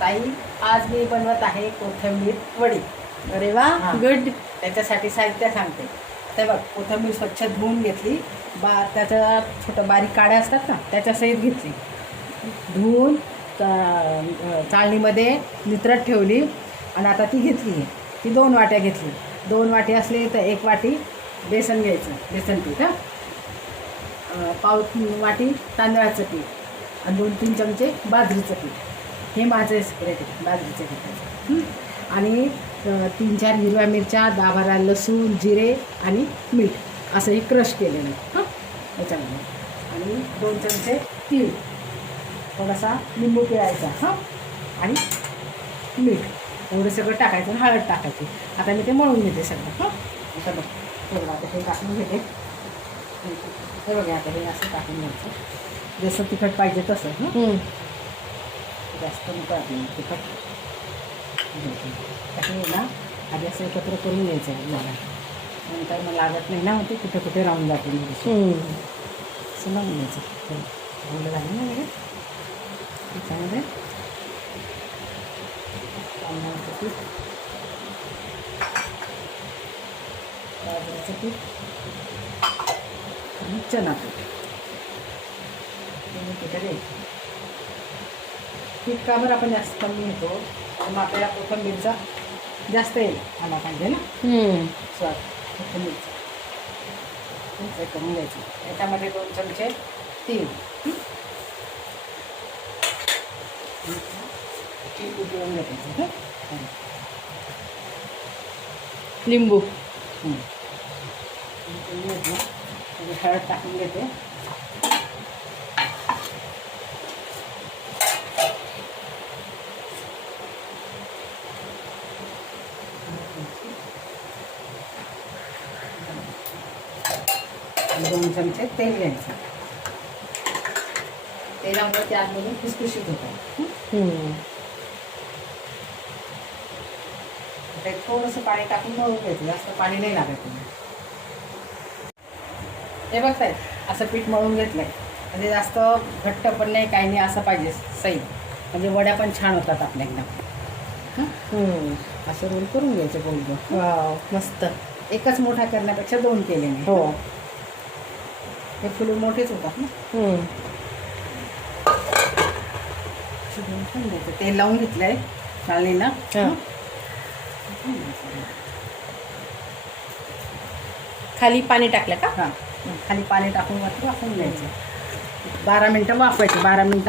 ताई आज मी बनवत आहे कोथिंबीर वडी. अरे वा हा. गुड त्याच्यासाठी साहित्य सांगते. ते बघ कोथिंबीर स्वच्छ धुवून घेतली. बा त्याच्या छोटं बारीक काड्या असतात ना त्याच्यासहित घेतली. धुवून चा- चाळणीमध्ये नित्रत ठेवली. आणि आता ती घेतली. ती दोन वाट्या घेतली. दोन वाटी असली तर एक वाटी बेसन घ्यायचं बेसन पीठ हां. अं, पाव वाटी तांदळाचं पीठ आणि दोन तीन चमचे बाजरीचं पीठ. हे माझं सेपरेट आहे बाजरीचं पीठ आणि तीन चार हिरव्या मिरच्या दहा बारा लसूण जिरे आणि मीठ. असं हे क्रश केलेलं आहे. हां? याच्यामध्ये. आणि दोन चमचे तीळ. थोडासा लिंबू पिळायचा. हां? आणि मीठ. एवढं सगळं टाकायचं आणि हळद टाकायची. आता मी ते मळून घेते सगळं. हां? आता बघ. थोडं आता हे टाकून घेते. हे बघा आता हे असं टाकून घ्यायचं. जसं तिखट पाहिजे तसं. हं. जास्त नको तिखट हे ना? आधी असं एकत्र करून घ्यायचं आहे मला. नंतर मग लागत नाही ना मग ते कुठे कुठे राहून जाते असं लावून घ्यायचं चांगलं झालं ना वगैरे त्याच्यामध्ये. तांदळाचं पीठ. आणि चना पीठ. पिठं द्यायची? पीठ आपण जास्त कमी घेतो तर मग आपल्याला कोथिंबीरचा जास्त येईल. आला पाहिजे ना. स्वाद कोथिंबीरचा. करून याच्यामध्ये दोन चमचे तीळ? तीळ उकळून घ्यायचं हं? लिंबू. हळद टाकून घेते. दोन चमचे तेल घ्यायचं तेलामुळे ते आतमधून खुसखुशीत होतं हं? हम्म. ते थोडंसं पाणी टाकून मळून घ्यायचं जास्त पाणी नाही लागत. हे बघताय असं पीठ मळून घेतलंय म्हणजे जास्त घट्ट पण नाही काही नाही असं पाहिजे सई म्हणजे वड्या पण छान होतात आपल्या एकदम. असं रोल करून घ्यायचं गोल गोल वाव मस्त एकच मोठा करण्यापेक्षा दोन केले हो हे फुलं मोठेच होतात ना? तेल लावून घेतलंय चालणीला हा. खाली पाणी टाकलं का? हां. खाली पाणी टाकून वरती वाफवून घ्यायचं. बारा मिनटं वाफवायचं. बारा मिनटं